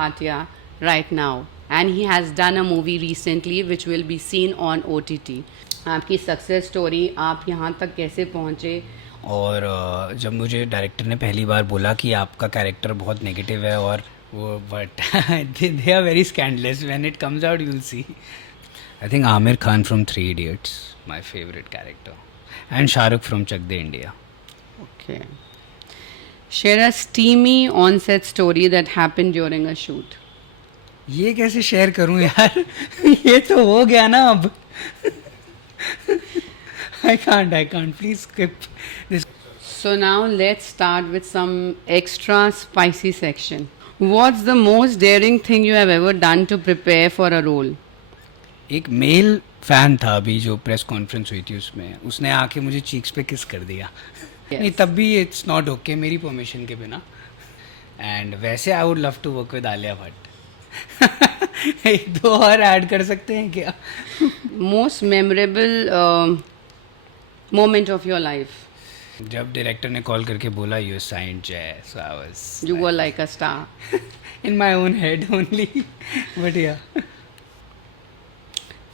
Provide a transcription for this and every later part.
Bhatia right now, and he has done a movie recently which will be seen on OTT. आपकी success story, आप यहाँ तक कैसे पहुँचे? और जब मुझे डायरेक्टर ने पहली बार बोला कि आपका कैरेक्टर बहुत नेगेटिव है और वो but they are very scandalous when it comes out you will see. I think Aamir Khan from 3 Idiots my favourite character and Shahrukh from Chak De India. Okay. Share a steamy on-set story that happened during a shoot. ये कैसे share करूं यार ये तो हो गया ना अब. I can't please skip this. So now let's start with some extra spicy section. What's the most daring thing you have ever done to prepare for a role? एक मेल फैन था अभी जो प्रेस कॉन्फ्रेंस हुई थी उसमें उसने आके मुझे चीक्स पे किस कर दिया. नहीं तब भी इट्स नॉट ओके मेरी परमिशन के बिना. एंड वैसे I would love to work with Alia Bhatt. एक दो और ऐड कर सकते हैं क्या? Most memorable moment of your life? जब डायरेक्टर ने कॉल करके बोला you signed Jai so I was You were like a star. in my own head only. But yeah,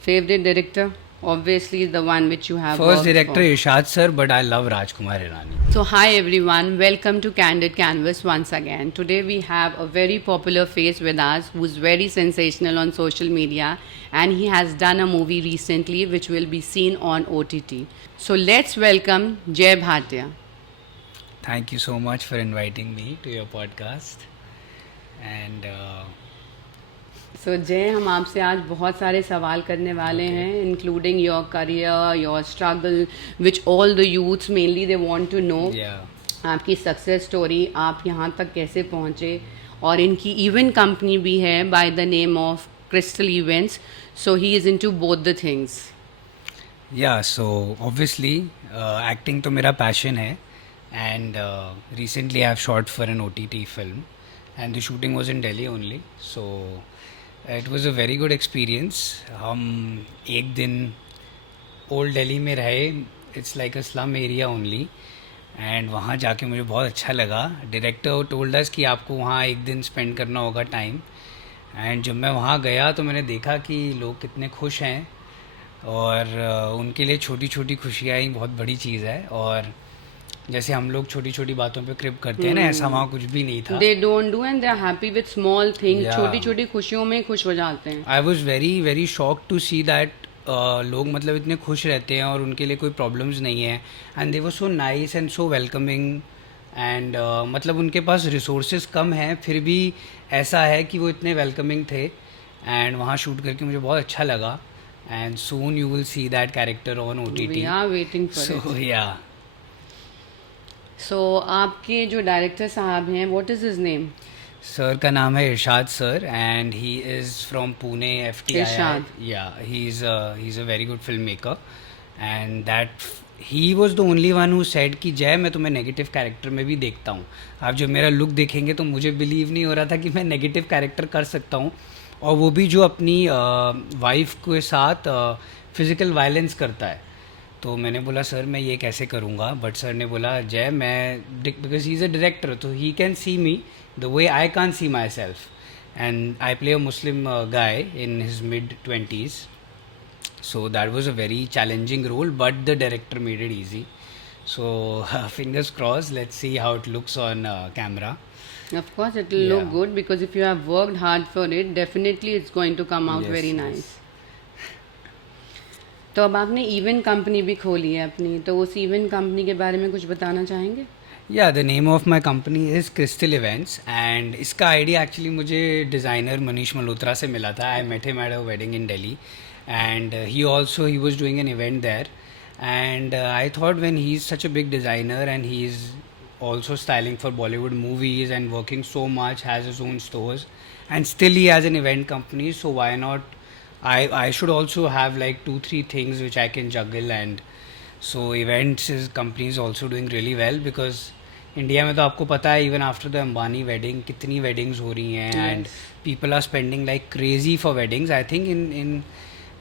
Favorite director? Obviously the one which you have first worked director for. Irshad sir, but I love Rajkumar Hirani. So hi everyone, welcome to Candid Canvas once again. Today we have a very popular face with us who's very sensational on social media, and he has done a movie recently which will be seen on OTT. So let's welcome Jay Bhatia. Thank you so much for inviting me to your podcast. And So Jay, हम आपसे आज बहुत सारे सवाल करने वाले हैं, including your career, your struggle, which all the youths mainly they want to know. yeah, आपकी सक्सेस स्टोरी, आप यहाँ तक कैसे पहुँचे, और इनकी इवेंट कंपनी भी है by the name of crystal events. So he is into both the things. yeah. So obviously, acting तो मेरा passion है. And recently I have shot for an OTT film, and the shooting was in Delhi only. So it was a very good experience. हम एक दिन old Delhi में रहे. It's like a slum area only. And वहाँ जाके मुझे बहुत अच्छा लगा. डायरेक्टर टोल्ड अस कि आपको वहाँ एक दिन स्पेंड करना होगा टाइम. एंड जब मैं वहाँ गया तो मैंने देखा कि लोग कितने खुश हैं, और उनके लिए छोटी छोटी खुशियाँ ही बहुत बड़ी चीज़ है. और जैसे हम लोग छोटी छोटी बातों पे क्रिप करते हैं ना, ऐसा वहाँ कुछ भी नहीं था. They don't do and they are happy with small thing. Yeah. छोटी छोटी खुशियों में खुश हो जाते हैं. I was very very shock to see that लोग मतलब इतने खुश रहते हैं और उनके लिए कोई प्रॉब्लम्स नहीं है. And they were so nice and so welcoming. And मतलब उनके पास रिसोर्सेज कम हैं फिर भी ऐसा है कि वो इतने वेलकमिंग थे. एंड वहाँ शूट करके मुझे बहुत अच्छा लगा. And soon you will see that character on OTT. We are waiting for it. So yeah. So आपके जो डायरेक्टर साहब हैं, what is his name? Sir का नाम है Irshad sir, and he is from Pune FTI. Irshad. Yeah he is a very good film maker. And that he was the only one who said कि जय मैं तुम्हें नेगेटिव कैरेक्टर में भी देखता हूँ. आप जब मेरा लुक देखेंगे तो मुझे बिलीव नहीं हो रहा था कि मैं नेगेटिव कैरेक्टर कर सकता हूँ, और वो भी जो अपनी वाइफ के साथ फिज़िकल वायलेंस करता है. तो मैंने बोला सर मैं ये कैसे करूँगा. बट सर ने बोला जय मैं because he is a director तो he can see me the way I can see myself. And I play a Muslim guy in his mid-20s. So that was a very challenging role, but the director made it easy. So fingers crossed. Let's see how it looks on camera. Of course it will look Yeah. good, because if you have worked hard for it, definitely it's going to come out Yes, very yes. nice. तो अब आपने event company भी खोली है अपनी, तो उस event company के बारे में कुछ बताना चाहेंगे? Yeah, the name of my company is Crystal Events, and इसका आइडिया एक्चुअली मुझे डिज़ाइनर मनीष मल्होत्रा से मिला था. I met him at a wedding in Delhi, and he was doing an event there, and I thought when he's such a big designer and he's also styling for Bollywood movies and working so much, has his own stores, and still he has an event company, so why not I should also have like 2-3 things which I can juggle. And so events is company is also doing really well, because India में तो आपको पता है even after the Ambani wedding कितनी weddings हो रही हैं. And people are spending like crazy for weddings. I think in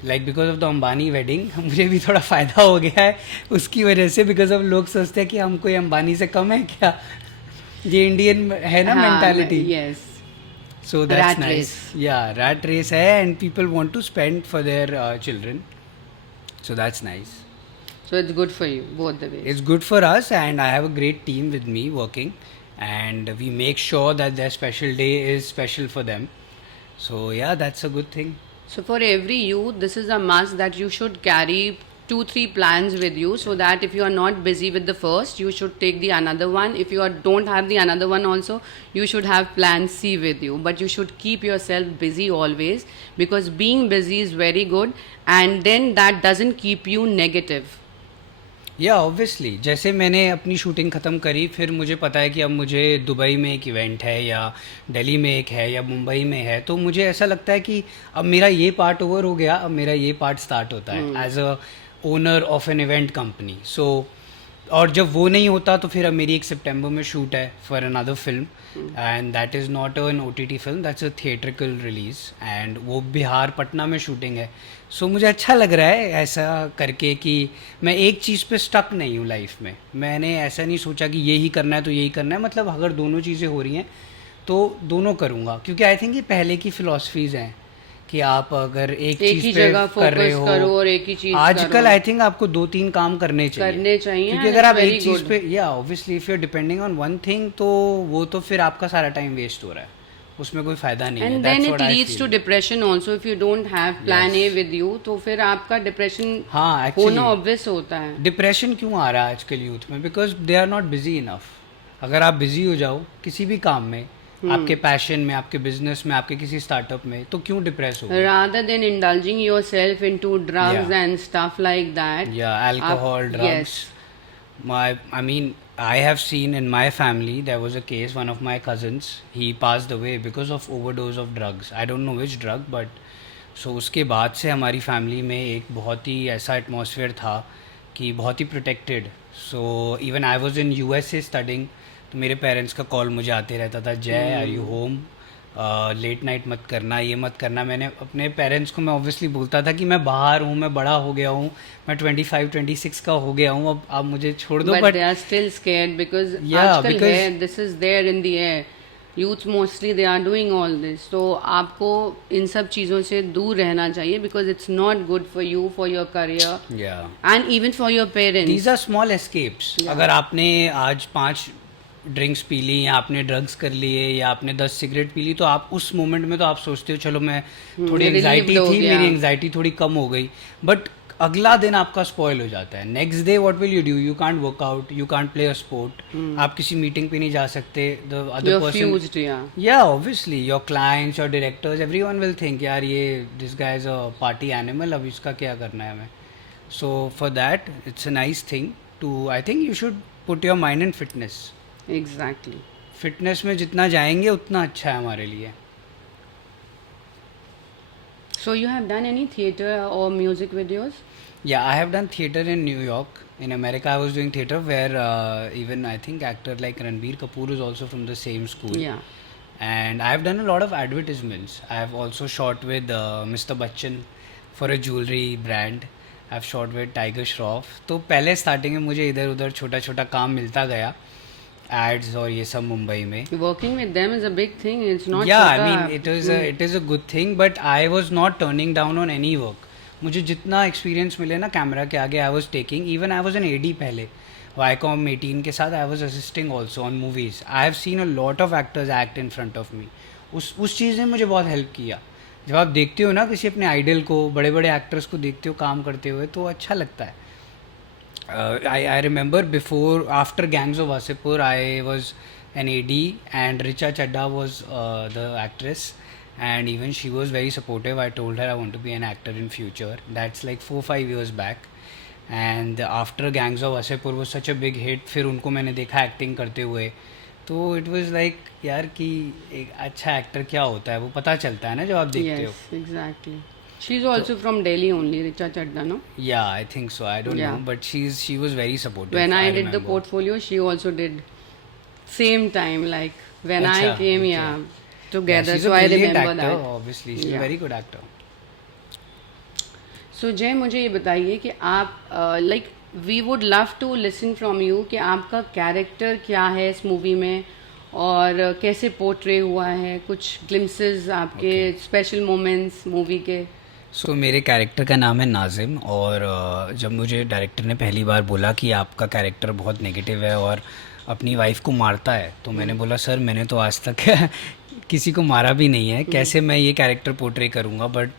like because of the Ambani wedding मुझे भी थोड़ा फ़ायदा हो गया है उसकी वजह से. बिकॉज अब लोग सोचते हैं कि हम कोई अंबानी से कम है क्या. ये इंडियन है ना mentality. Yes. So that's Rat nice. race. Yeah, rat race है and people want to spend for their children. So that's nice. So it's good for you both the ways. It's good for us, and I have a great team with me working, and we make sure that their special day is special for them. So yeah, that's a good thing. So for every youth, this is a must that you should carry 2-3 plans with you, so that if you are not busy with the first, you should take the another one. If you don't have the another one also, you should have plan C with you. But you should keep yourself busy always, because being busy is very good, and then that doesn't keep you negative. या obviously जैसे मैंने अपनी shooting ख़त्म करी, फिर मुझे पता है कि अब मुझे दुबई में एक इवेंट है या दिल्ली में एक है या मुंबई में है, तो मुझे ऐसा लगता है कि अब मेरा ये पार्ट ओवर हो गया, अब मेरा ये पार्ट स्टार्ट होता है as a owner of an event company. So और जब वो नहीं होता तो फिर अब मेरी एक सितंबर में शूट है for another film, and that is not an OTT film, that's a theatrical release, and वो बिहार पटना में शूटिंग है. सो मुझे अच्छा लग रहा है ऐसा करके कि मैं एक चीज़ पे स्टक नहीं हूँ लाइफ में. मैंने ऐसा नहीं सोचा कि यही करना है तो यही करना है, मतलब अगर दोनों चीज़ें हो रही हैं तो दोनों करूँगा, क्योंकि आई थिंक ये पहले की फ़िलासफ़ीज़ हैं कि आप अगर एक एक ही चीज़ पे जगह कर रहे फोकस करो हो. और एक ही चीज आजकल करो। आई थिंक आपको 2-3 काम करने करने चाहिए, क्योंकि and अगर it's आप very एक चीज़ good. पे या obviously if you are depending on one thing, तो वो तो फिर आपका सारा टाइम वेस्ट हो रहा है, उसमें कोई फ़ायदा नहीं है. And then That's it what I leads to feel. Depression also if you don't have plan A with you, तो फिर आपका डिप्रेशन हाँ होना एक्चुअली ऑब्वियस होता है. डिप्रेशन क्यों आ रहा है आजकल यूथ में? Because they are not busy enough. अगर आप बिजी हो जाओ किसी भी काम में, आपके पैशन में, आपके बिजनेस में, आपके किसी स्टार्टअप में, तो क्यों डिप्रेस हो? Rather than indulging yourself into drugs Yeah. and stuff like that. Yeah, alcohol, drugs. Yes. I mean, I have seen in my family there was a case. One of my cousins, he passed away because of overdose of drugs. I don't know which drug, but so उसके बाद से हमारी family में एक बहुत ही ऐसा atmosphere था कि बहुत ही protected. So even I was in USA studying, तो मेरे पेरेंट्स का कॉल मुझे आते रहता था, जय are you home, late night मत करना, ये मत करना. मैंने अपने पेरेंट्स को मैं ऑब्वियसली बोलता था कि मैं बाहर हूँ, मैं बड़ा हो गया हूँ, मैं 25-26 का हो गया हूँ, अब आप मुझे छोड़ दो. But but they are still scared because Yeah, आजकल because- है, this is there in the air. Youth mostly they are doing all this. तो आपको इन सब चीज़ों से दूर रहना चाहिए, because it's not good for you, for your career, या and even for your parents. These are small escapes. Yeah. अगर आपने आज 5 ड्रिंक्स पी ली, या आपने ड्रग्स कर लिए, या आपने 10 सिगरेट पी ली, तो आप उस मोमेंट में तो आप सोचते हो चलो मैं थोड़ी relieved एंग्जाइटी हो थी, गया. मेरी एंग्जाइटी थोड़ी कम हो गई, बट अगला दिन आपका स्पॉइल हो जाता है. Next day what will you do? You can't work out, you can't play a sport, आप किसी मीटिंग पे नहीं जा सकते. The other You're person, fused, yeah. yeah, obviously your clients, your directors, everyone will think यार ये this guy is a party animal, अब इसका क्या करना है हमें. So for that it's a nice thing to, I think you should put your mind in fitness. Exactly. Fitness में जितना जाएंगे उतना अच्छा है हमारे लिए. So you have done any theater or music videos? Yeah, I have done theater in New York. In America I was doing theater where even I think actor like Ranbir Kapoor is also from the same school. Yeah. And I have done a lot of advertisements. I have also shot with Mr. Bachchan for a jewelry brand. I have shot with Tiger Shroff. तो पहले starting में मुझे इधर उधर छोटा छोटा काम मिलता गया, एड्स और ये सब मुंबई में. Working with them is a big thing. It's not. Yeah, I छोटा. mean it is a good thing, but I was not turning down on any work. मुझे जितना एक्सपीरियंस मिले ना कैमरा के आगे, I was taking. Even I was an AD पहले Viacom 18 के साथ. I was assisting also on movies. I have seen a lot of actors act in front of me. उस चीज़ ने मुझे बहुत हेल्प किया. जब आप देखते हो ना किसी अपने आइडल को, बड़े बड़े एक्टर्स को देखते हो काम करते हुए, तो अच्छा लगता है. I remember before, after Gangs of Wasseypur, I was an AD, and Richa Chadda was the actress, and even she was very supportive. I told her I want to be an actor in future. That's like 4-5 years back. And after Gangs of Wasseypur was such a big hit, फिर उनको मैंने देखा acting करते हुए, तो it was like यार कि एक अच्छा एक्टर क्या होता है वो पता चलता है ना जब आप देखते हो. Yes, exactly. She's also from Delhi only, Richa Chadda, no? Yeah, I think so. I don't Yeah. know, but she was very supportive. When I did the remember. portfolio, she also did. Same time, like when I Acha, came, okay. yeah, Yeah, together. she's So a I brilliant remember actor, that. obviously. She's a Yeah. very good actor. So जय, मुझे ये बताइए कि आप like we would love to listen from you कि आपका character क्या है इस मूवी में, और कैसे पोर्ट्रे हुआ है, कुछ ग्लिम्सेस आपके स्पेशल मोमेंट्स मूवी के? सो मेरे कैरेक्टर का नाम है नाजिम, और जब मुझे डायरेक्टर ने पहली बार बोला कि आपका कैरेक्टर बहुत नेगेटिव है और अपनी वाइफ को मारता है, तो मैंने बोला सर मैंने तो आज तक किसी को मारा भी नहीं है, कैसे मैं ये कैरेक्टर पोर्ट्रे करूँगा। बट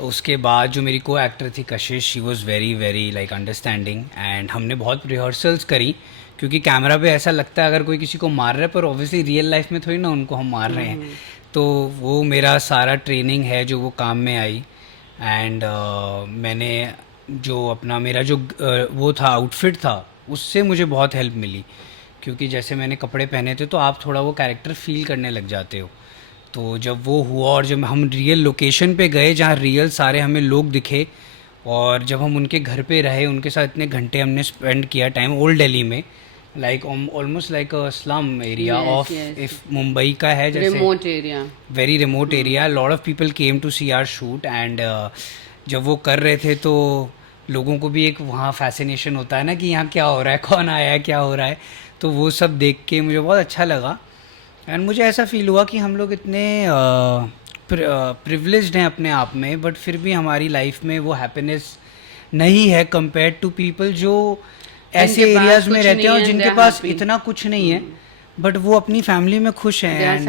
उसके बाद जो मेरी को एक्टर थी कशिश, she was very very like understanding, and हमने बहुत रिहर्सल्स करी, क्योंकि कैमरा पे ऐसा लगता है अगर कोई किसी को मार रहा है, पर ऑब्वियसली रियल लाइफ में थोड़ी ना उनको हम मार रहे हैं। तो वो मेरा सारा ट्रेनिंग है जो वो काम में आई। एंड मैंने जो अपना मेरा जो वो था आउटफिट था, उससे मुझे बहुत हेल्प मिली, क्योंकि जैसे मैंने कपड़े पहने थे तो आप थोड़ा वो कैरेक्टर फील करने लग जाते हो। तो जब वो हुआ और जब हम रियल लोकेशन पे गए जहाँ रियल सारे हमें लोग दिखे, और जब हम उनके घर पे रहे, उनके साथ इतने घंटे हमने स्पेंड किया टाइम ओल्ड दिल्ली में, like almost like a slum area of, if Mumbai का है जैसे remote area, very remote area, lot of people came to see our shoot. And जब वो कर रहे थे तो लोगों को भी एक वहाँ फैसिनेशन होता है ना कि यहाँ क्या हो रहा है, कौन आया है, क्या हो रहा है। तो वो सब देख के मुझे बहुत अच्छा लगा, एंड मुझे ऐसा फील हुआ कि हम लोग इतने प्रिविलेज्ड हैं अपने आप में, बट फिर भी हमारी लाइफ में वो हैप्पीनेस नहीं है कंपेयर टू पीपल जो ऐसे जिनके पास एरियाज में कुछ रहते हैं और नहीं है, जिनके they're पास happy. इतना कुछ नहीं है, बट वो अपनी फैमिली में खुश हैं। they are and,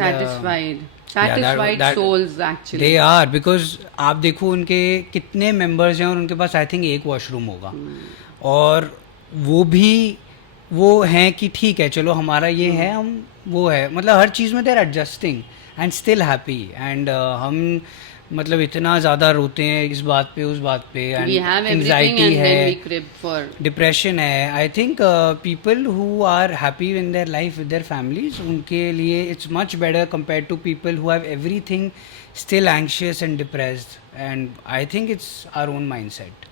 satisfied souls actually. They are, because आप देखो उनके कितने मेंबर्स हैं और उनके पास आई थिंक एक वॉशरूम होगा, और वो भी वो हैं कि ठीक है चलो हमारा ये है, हम वो है, मतलब हर चीज़ में they are adjusting and still happy. And हम मतलब इतना ज़्यादा रोते हैं इस बात पे उस बात पे, we and have everything anxiety and then we है, crib for. डिप्रेशन है। I think people who are happy in their life with their families, उनके लिए it's much better compare to people who have everything still anxious and depressed. And I think it's our own mindset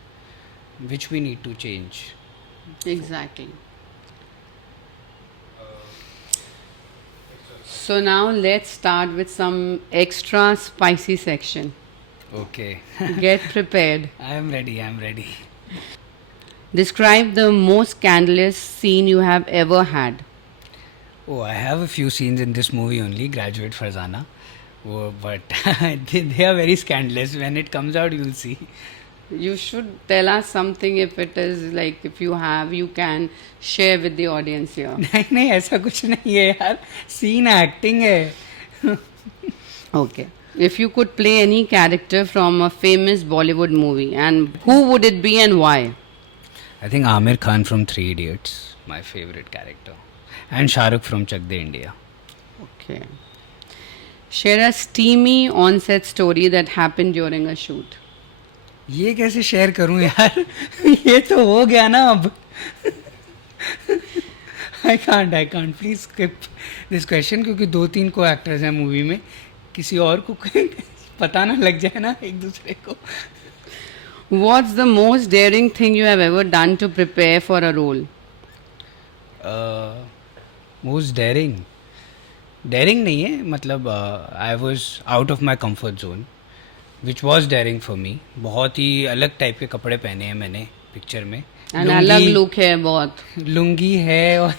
which we need to change. Exactly. So now let's start with some extra spicy section. Okay. Get prepared. I am ready, I am ready. Describe the most scandalous scene you have ever had. Oh, I have a few scenes in this movie only, Graduate Farzana. Oh, but they are very scandalous. When it comes out, you'll see. You should tell us something if it is like, if you have, you can share with the audience here. नहीं नहीं ऐसा कुछ नहीं है यार, scene acting है। Okay. If you could play any character from a famous Bollywood movie, and who would it be and why? I think Amir Khan from Three Idiots, my favorite character, and Shah Rukh from Chak De India. Okay. Share a steamy on-set story that happened during a shoot. ये कैसे share करूं यार ये तो हो गया ना अब। I can't please skip this question, क्योंकि 2-3 को एक्टर्स हैं मूवी में, किसी और को पता ना लग जाए ना एक दूसरे को। What's the most daring thing you have ever done to prepare for a role? Most daring नहीं है, मतलब I was out of my comfort zone which was daring for me. बहुत ही अलग टाइप के कपड़े पहने हैं मैंने पिक्चर में, And अलग लुक है बहुत. लुंगी है और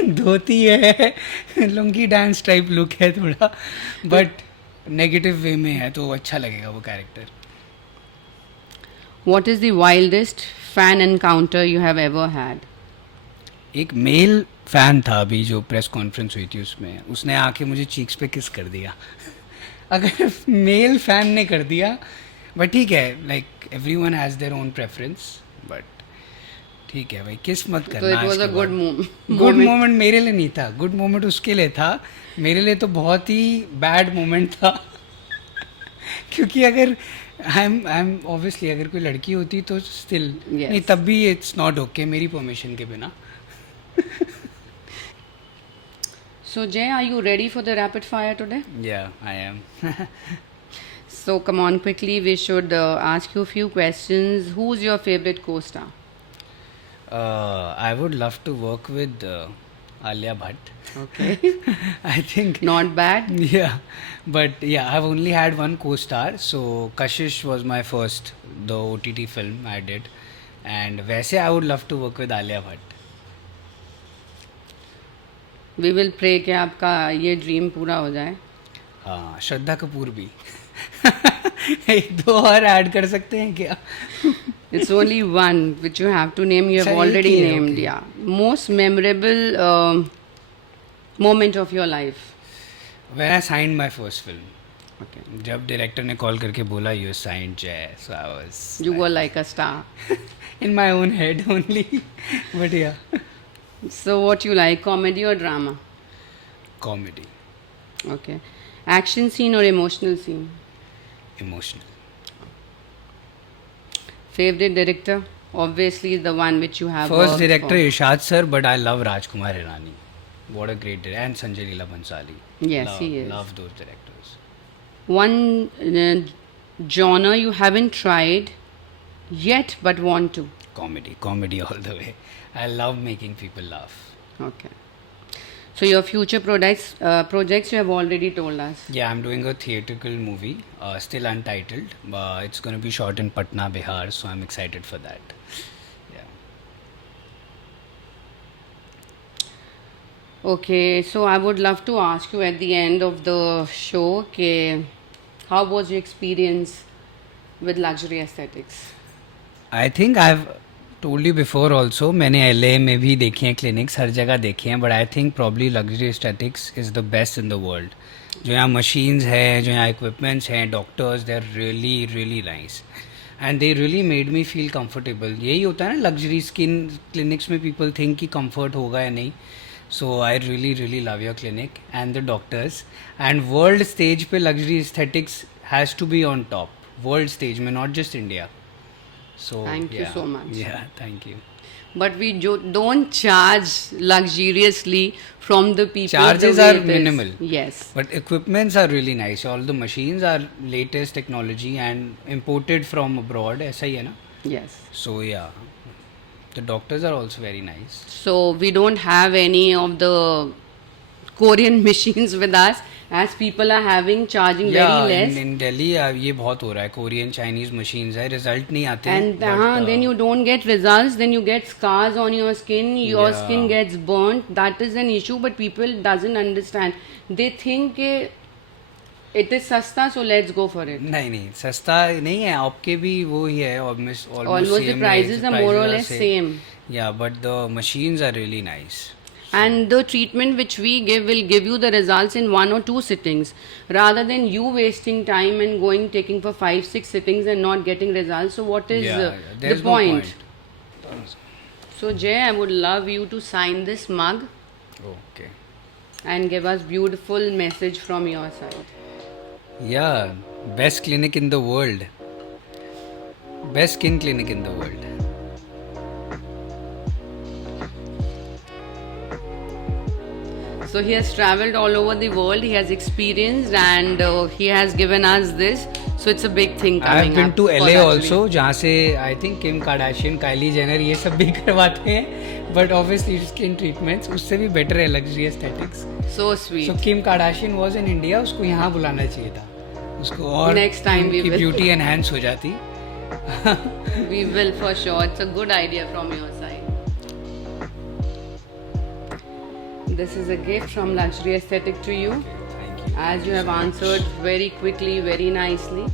धोती है, लुंगी डांस टाइप लुक है थोड़ा, बट नेगेटिव वे में है तो अच्छा लगेगा वो character. What is the wildest fan encounter you have ever had? एक मेल फैन था अभी जो प्रेस कॉन्फ्रेंस हुई थी उसमें, उसने आके मुझे चीक्स पे किस कर दिया। अगर मेल फैन ने कर दिया, बट ठीक है, like everyone has their own preference, but ठीक है भाई, किस मत करना। So it was a good moment. Good moment मेरे लिए नहीं था, गुड मोमेंट उसके लिए था, मेरे लिए तो बहुत ही बैड मोमेंट था। क्योंकि अगर आई एम ऑब्वियसली अगर कोई लड़की होती तो स्टिल Yes. नहीं, तब भी इट्स नॉट ओके मेरी परमिशन के बिना। So Jay, are you ready for the rapid fire today? Yeah, I am. So come on quickly, we should ask you a few questions. Who's your favorite co-star? I would love to work with Alia Bhatt. Okay. I think. Not bad. Yeah, but yeah, I've only had one co-star. So Kashish was my first, the OTT film I did, and वैसे I would love to work with Alia Bhatt. We will pray कि आपका ये dream पूरा हो जाए. हाँ, श्रद्धा कपूर भी. एक दो और ऐड कर सकते हैं क्या? It's only one which you have to name. You have अच्छा, एक already ही है, named. okay. Yeah. Most memorable moment of your life. When I signed my first film. Okay. जब डायरेक्टर ने कॉल करके बोला you signed Jay, so I was You were like a star. in my own head only. But yeah, So what you like, comedy or drama? comedy, Okay. Action scene or emotional scene? emotional. Favorite director? Obviously the one which you have First worked director for. Irshad sir, but I love Rajkumar Hirani. What a great director. And Sanjay Leela Bhansali. Yes, love, he is. Love those directors. One genre you haven't tried yet but want to. Comedy all the way. I love making people laugh. Okay. So your future projects you have already told us. Yeah, I'm doing a theatrical movie, still untitled. It's going to be shot in Patna, Bihar, so I'm excited for that. Yeah. Okay, so I would love to ask you at the end of the show, how was your experience with luxury aesthetics? I think I've told you before also, मैंने LA में भी देखी हैं clinics, हर जगह देखी हैं, but I think probably luxury aesthetics is the best in the world. जो यहाँ machines हैं, जो यहाँ equipments हैं, doctors, they're really really nice. And they really made me feel comfortable. यही होता है ना luxury skin clinics में people think कि comfort होगा या नहीं. So I really really love your clinic and the doctors. And world stage पे luxury aesthetics has to be on top. World stage में, not just India. So Thank you yeah. so much. Yeah, thank you. But we don't charge luxuriously from the people. Charges the way are it is. minimal. Yes. But equipments are really nice. All the machines are latest technology and imported from abroad. ऐसा ही है ना? Yes. So yeah, the doctors are also very nice. So we don't have any of the Korean machines with us, as people are having charging Yeah, very less. in Delhi ये बहुत हो रहा है. Korean Chinese machines है. Result नहीं आते. And but, then you don't get results, then you get scars on your skin, your Yeah. skin gets burnt. That is an issue, but people doesn't understand. They think it is sasta, so let's go for it. नहीं नहीं सस्ता नहीं है. आपके भी वो ही है. Almost Almost the same prices are more or less same. Yeah, but the machines are really nice. And the treatment which we give will give you the results in 1 or 2 sittings, rather than you wasting time and taking for 5-6 sittings and not getting results. So what is the there's point? No point. So Jay, I would love you to sign this mug Okay. and give us beautiful message from your side. Yeah, best clinic in the world. Best skin clinic in the world. So he has traveled all over the world, he has experienced, and he has given us this. So it's a big thing I have coming been up to for LA luxury. also, जहाँ से I think Kim Kardashian, Kylie Jenner ये सब भी करवाते हैं. But obviously skin treatments उससे भी better है luxury aesthetics. So sweet. So Kim Kardashian was in India, उसको यहाँ बुलाना चाहिए था. उसको और Next time we उनकी will. beauty enhance हो जाती. We will for sure. It's a good idea from your side. This is a gift from Luxury Aesthetic to you. Thank you. As you have answered very quickly, very nicely.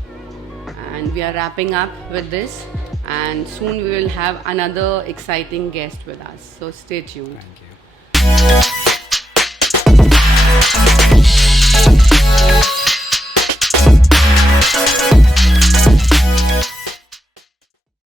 And we are wrapping up with this. And soon we will have another exciting guest with us. So stay tuned. Thank you.